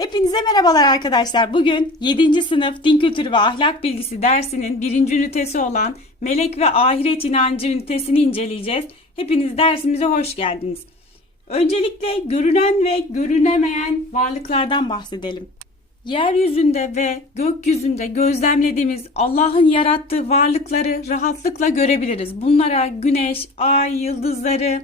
Hepinize merhabalar arkadaşlar. Bugün 7. sınıf din kültürü ve ahlak bilgisi dersinin 1. ünitesi olan melek ve ahiret inancı ünitesini inceleyeceğiz. Hepiniz dersimize hoş geldiniz. Öncelikle görünen ve görünemeyen varlıklardan bahsedelim. Yeryüzünde ve gökyüzünde gözlemlediğimiz Allah'ın yarattığı varlıkları rahatlıkla görebiliriz. Bunlara güneş, ay, yıldızları,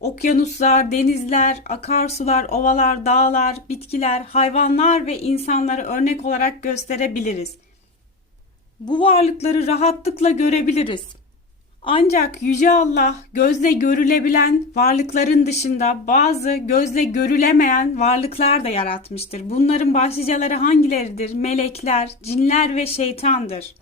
Okyanuslar, denizler, akarsular, ovalar, dağlar, bitkiler, hayvanlar ve insanları örnek olarak gösterebiliriz. Bu varlıkları rahatlıkla görebiliriz. Ancak Yüce Allah gözle görülebilen varlıkların dışında bazı gözle görülemeyen varlıklar da yaratmıştır. Bunların başlıcaları hangileridir? Melekler, cinler ve şeytandır.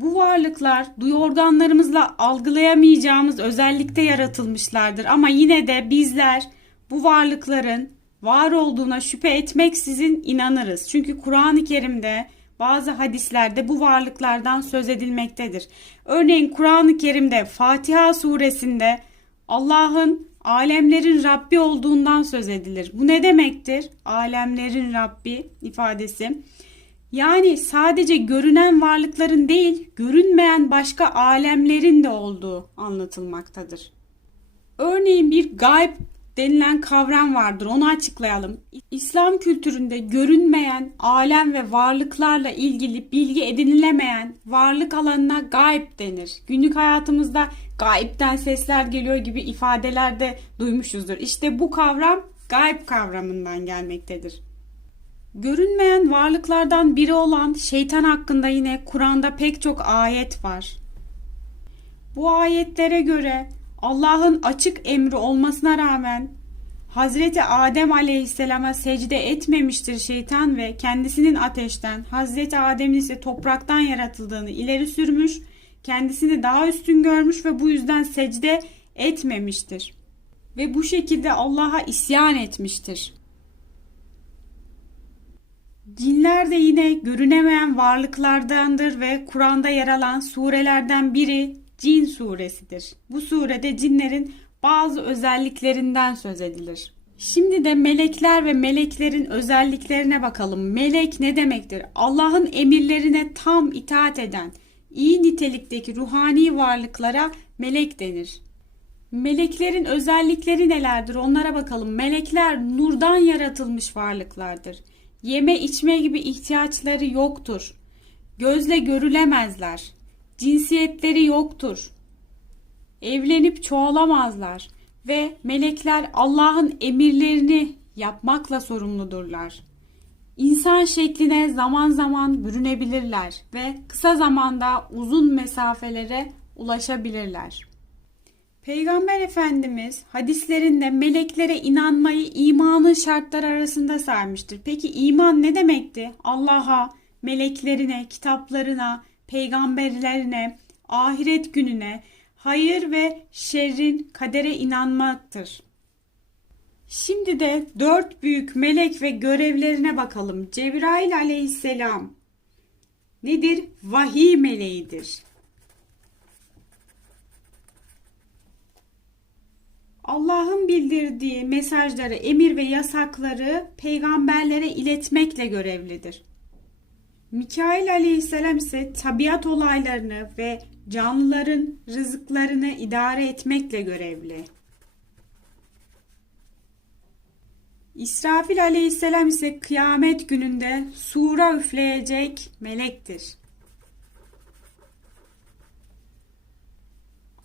Bu varlıklar duyu organlarımızla algılayamayacağımız özellikte yaratılmışlardır ama yine de bizler bu varlıkların var olduğuna şüphe etmeksizin inanırız. Çünkü Kur'an-ı Kerim'de bazı hadislerde bu varlıklardan söz edilmektedir. Örneğin Kur'an-ı Kerim'de Fatiha suresinde Allah'ın alemlerin Rabbi olduğundan söz edilir. Bu ne demektir? Alemlerin Rabbi ifadesi. Yani sadece görünen varlıkların değil, görünmeyen başka alemlerin de olduğu anlatılmaktadır. Örneğin bir gayb denilen kavram vardır. Onu açıklayalım. İslam kültüründe görünmeyen alem ve varlıklarla ilgili bilgi edinilemeyen varlık alanına gayb denir. Günlük hayatımızda gaybden sesler geliyor gibi ifadeler de duymuşuzdur. İşte bu kavram gayb kavramından gelmektedir. Görünmeyen varlıklardan biri olan şeytan hakkında yine Kur'an'da pek çok ayet var. Bu ayetlere göre Allah'ın açık emri olmasına rağmen Hazreti Adem aleyhisselama secde etmemiştir şeytan ve kendisinin ateşten, Hazreti Adem'in ise topraktan yaratıldığını ileri sürmüş, kendisini daha üstün görmüş ve bu yüzden secde etmemiştir. Ve bu şekilde Allah'a isyan etmiştir. Cinler de yine görünemeyen varlıklardandır ve Kur'an'da yer alan surelerden biri Cin suresidir. Bu surede cinlerin bazı özelliklerinden söz edilir. Şimdi de melekler ve meleklerin özelliklerine bakalım. Melek ne demektir? Allah'ın emirlerine tam itaat eden, iyi nitelikteki ruhani varlıklara melek denir. Meleklerin özellikleri nelerdir? Onlara bakalım. Melekler nurdan yaratılmış varlıklardır. Yeme içme gibi ihtiyaçları yoktur. Gözle görülemezler. Cinsiyetleri yoktur. Evlenip çoğalamazlar ve melekler Allah'ın emirlerini yapmakla sorumludurlar. İnsan şekline zaman zaman bürünebilirler ve kısa zamanda uzun mesafelere ulaşabilirler. Peygamber Efendimiz hadislerinde meleklere inanmayı imanın şartları arasında saymıştır. Peki iman ne demekti? Allah'a, meleklerine, kitaplarına, peygamberlerine, ahiret gününe, hayır ve şerrin kadere inanmaktır. Şimdi de dört büyük melek ve görevlerine bakalım. Cebrail aleyhisselam nedir? Vahiy meleğidir. Allah'ın bildirdiği mesajları, emir ve yasakları peygamberlere iletmekle görevlidir. Mikail aleyhisselam ise tabiat olaylarını ve canlıların rızıklarını idare etmekle görevli. İsrafil aleyhisselam ise kıyamet gününde sura üfleyecek melektir.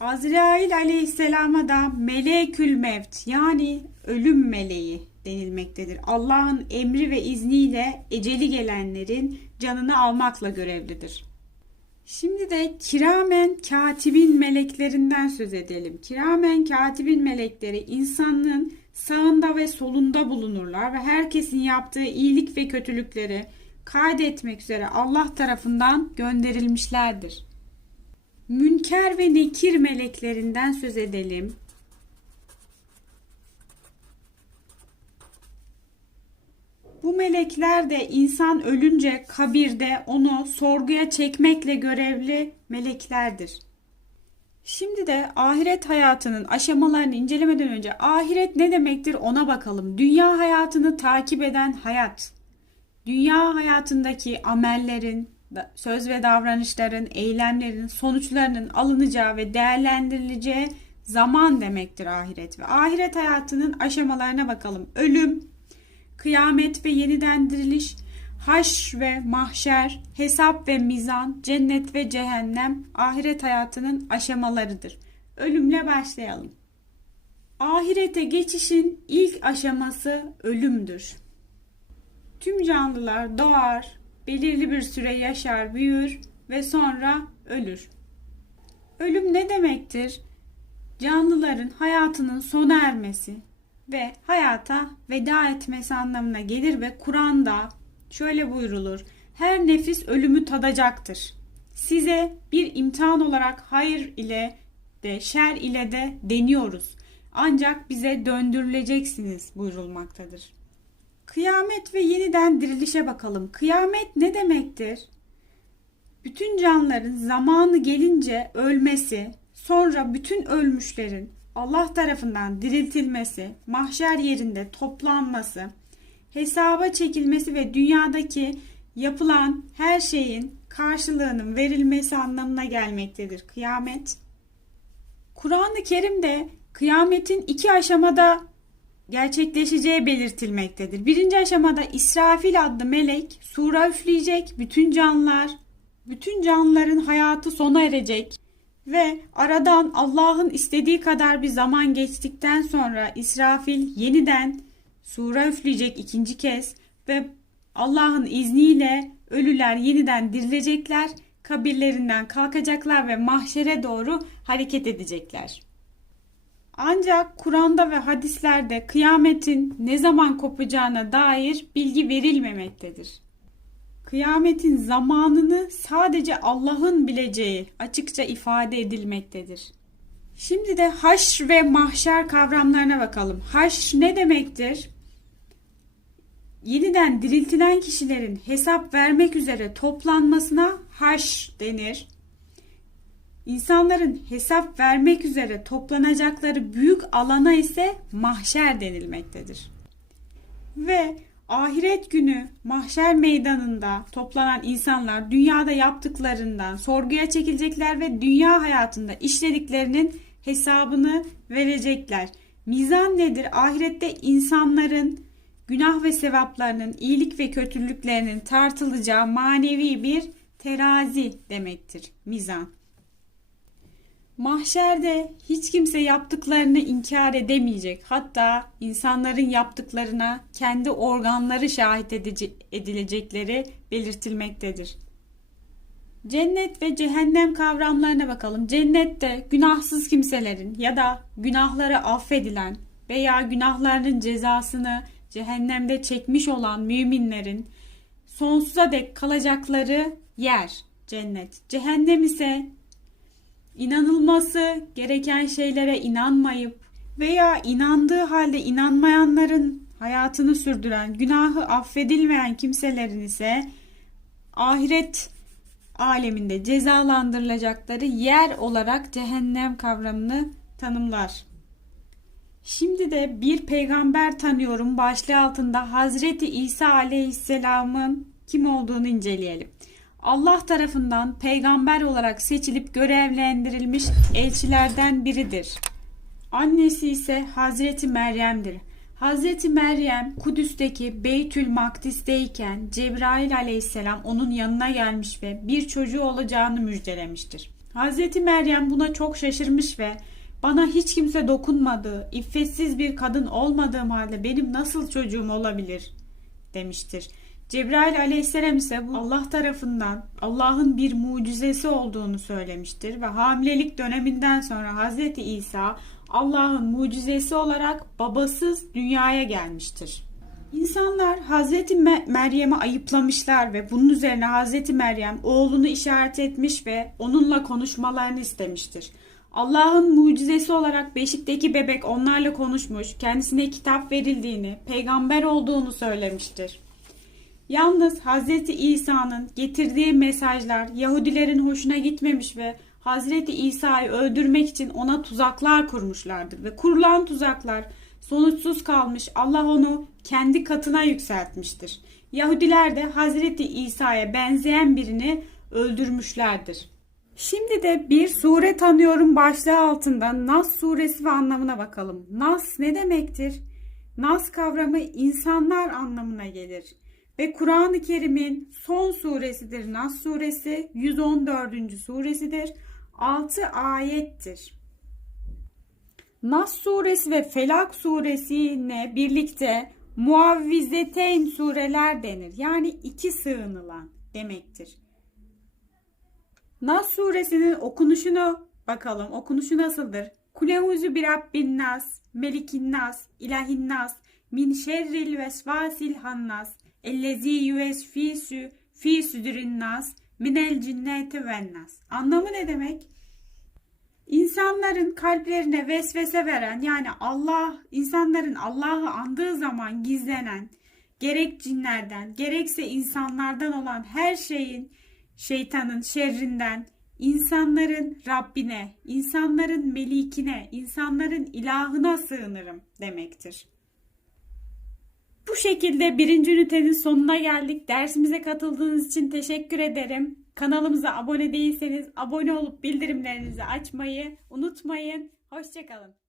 Azrail aleyhisselama da melekül mevt yani ölüm meleği denilmektedir. Allah'ın emri ve izniyle eceli gelenlerin canını almakla görevlidir. Şimdi de kiramen katibin meleklerinden söz edelim. Kiramen katibin melekleri insanlığın sağında ve solunda bulunurlar ve herkesin yaptığı iyilik ve kötülükleri kaydetmek üzere Allah tarafından gönderilmişlerdir. Münker ve Nekir meleklerinden söz edelim. Bu melekler de insan ölünce kabirde onu sorguya çekmekle görevli meleklerdir. Şimdi de ahiret hayatının aşamalarını incelemeden önce ahiret ne demektir ona bakalım. Dünya hayatını takip eden hayat. Dünya hayatındaki amellerin, söz ve davranışların, eylemlerin sonuçlarının alınacağı ve değerlendirileceği zaman demektir ahiret. Ve ahiret hayatının aşamalarına bakalım. Ölüm, kıyamet ve yeniden diriliş, haş ve mahşer, hesap ve mizan, cennet ve cehennem ahiret hayatının aşamalarıdır. Ölümle başlayalım. Ahirete geçişin ilk aşaması ölümdür. Tüm canlılar doğar, belirli bir süre yaşar, büyür ve sonra ölür. Ölüm ne demektir? Canlıların hayatının sona ermesi ve hayata veda etmesi anlamına gelir ve Kur'an'da şöyle buyrulur. Her nefis ölümü tadacaktır. Size bir imtihan olarak hayır ile de şer ile de deniyoruz. Ancak bize döndürüleceksiniz buyurulmaktadır. Kıyamet ve yeniden dirilişe bakalım. Kıyamet ne demektir? Bütün canlıların zamanı gelince ölmesi, sonra bütün ölmüşlerin Allah tarafından diriltilmesi, mahşer yerinde toplanması, hesaba çekilmesi ve dünyadaki yapılan her şeyin karşılığının verilmesi anlamına gelmektedir. Kıyamet. Kur'an-ı Kerim'de kıyametin iki aşamada gerçekleşeceği belirtilmektedir. Birinci aşamada İsrafil adlı melek sura üfleyecek, bütün canlılar, bütün canlıların hayatı sona erecek ve aradan Allah'ın istediği kadar bir zaman geçtikten sonra İsrafil yeniden sura üfleyecek ikinci kez ve Allah'ın izniyle ölüler yeniden dirilecekler, kabirlerinden kalkacaklar ve mahşere doğru hareket edecekler. Ancak Kur'an'da ve hadislerde kıyametin ne zaman kopacağına dair bilgi verilmemektedir. Kıyametin zamanını sadece Allah'ın bileceği açıkça ifade edilmektedir. Şimdi de haş ve mahşer kavramlarına bakalım. Haş ne demektir? Yeniden diriltilen kişilerin hesap vermek üzere toplanmasına haş denir. İnsanların hesap vermek üzere toplanacakları büyük alana ise mahşer denilmektedir. Ve ahiret günü mahşer meydanında toplanan insanlar dünyada yaptıklarından sorguya çekilecekler ve dünya hayatında işlediklerinin hesabını verecekler. Mizan nedir? Ahirette insanların günah ve sevaplarının, iyilik ve kötülüklerinin tartılacağı manevi bir terazi demektir mizan. Mahşerde hiç kimse yaptıklarını inkar edemeyecek. Hatta insanların yaptıklarına kendi organları şahit edilecekleri belirtilmektedir. Cennet ve cehennem kavramlarına bakalım. Cennette günahsız kimselerin ya da günahları affedilen veya günahlarının cezasını cehennemde çekmiş olan müminlerin sonsuza dek kalacakları yer cennet. Cehennem ise inanılması gereken şeylere inanmayıp veya inandığı halde inanmayanların hayatını sürdüren, günahı affedilmeyen kimselerin ise ahiret aleminde cezalandırılacakları yer olarak cehennem kavramını tanımlar. Şimdi de bir peygamber tanıyorum başlığı altında Hazreti İsa Aleyhisselam'ın kim olduğunu inceleyelim. Allah tarafından peygamber olarak seçilip görevlendirilmiş elçilerden biridir. Annesi ise Hazreti Meryem'dir. Hazreti Meryem Kudüs'teki Beytül Makdis'teyken Cebrail aleyhisselam onun yanına gelmiş ve bir çocuğu olacağını müjdelemiştir. Hazreti Meryem buna çok şaşırmış ve bana hiç kimse dokunmadı, iffetsiz bir kadın olmadığım halde benim nasıl çocuğum olabilir demiştir. Cebrail aleyhisselam ise bu Allah tarafından Allah'ın bir mucizesi olduğunu söylemiştir ve hamilelik döneminden sonra Hazreti İsa Allah'ın mucizesi olarak babasız dünyaya gelmiştir. İnsanlar Hazreti Me- Meryem'i ayıplamışlar ve bunun üzerine Hazreti Meryem oğlunu işaret etmiş ve onunla konuşmalarını istemiştir. Allah'ın mucizesi olarak beşikteki bebek onlarla konuşmuş, kendisine kitap verildiğini, peygamber olduğunu söylemiştir. Yalnız Hz. İsa'nın getirdiği mesajlar Yahudilerin hoşuna gitmemiş ve Hazreti İsa'yı öldürmek için ona tuzaklar kurmuşlardır ve kurulan tuzaklar sonuçsuz kalmış. Allah onu kendi katına yükseltmiştir. Yahudiler de Hazreti İsa'ya benzeyen birini öldürmüşlerdir. Şimdi de bir sure tanıyorum başlığı altında Nas suresi ve anlamına bakalım. Nas ne demektir? Nas kavramı insanlar anlamına gelir. Ve Kur'an-ı Kerim'in son suresidir. Nas suresi 114. suresidir. 6 ayettir. Nas suresi ve Felak suresine birlikte muavvizeteyn sureler denir. Yani iki sığınılan demektir. Nas suresinin okunuşunu bakalım. Okunuşu nasıldır? Kuleuzu bir Rabbin nas, melikin nas, ilahin nas, min şerril vesvasil hannas, ellezi yüvesfisü fi südürin nas, minel cinneti ven nas. Anlamı ne demek? İnsanların kalplerine vesvese veren yani Allah, insanların Allah'ı andığı zaman gizlenen, gerek cinlerden, gerekse insanlardan olan her şeyin, şeytanın şerrinden, insanların Rabbine, insanların melikine, insanların ilahına sığınırım demektir. Bu şekilde birinci ünitenin sonuna geldik. Dersimize katıldığınız için teşekkür ederim. Kanalımıza abone değilseniz abone olup bildirimlerinizi açmayı unutmayın. Hoşçakalın.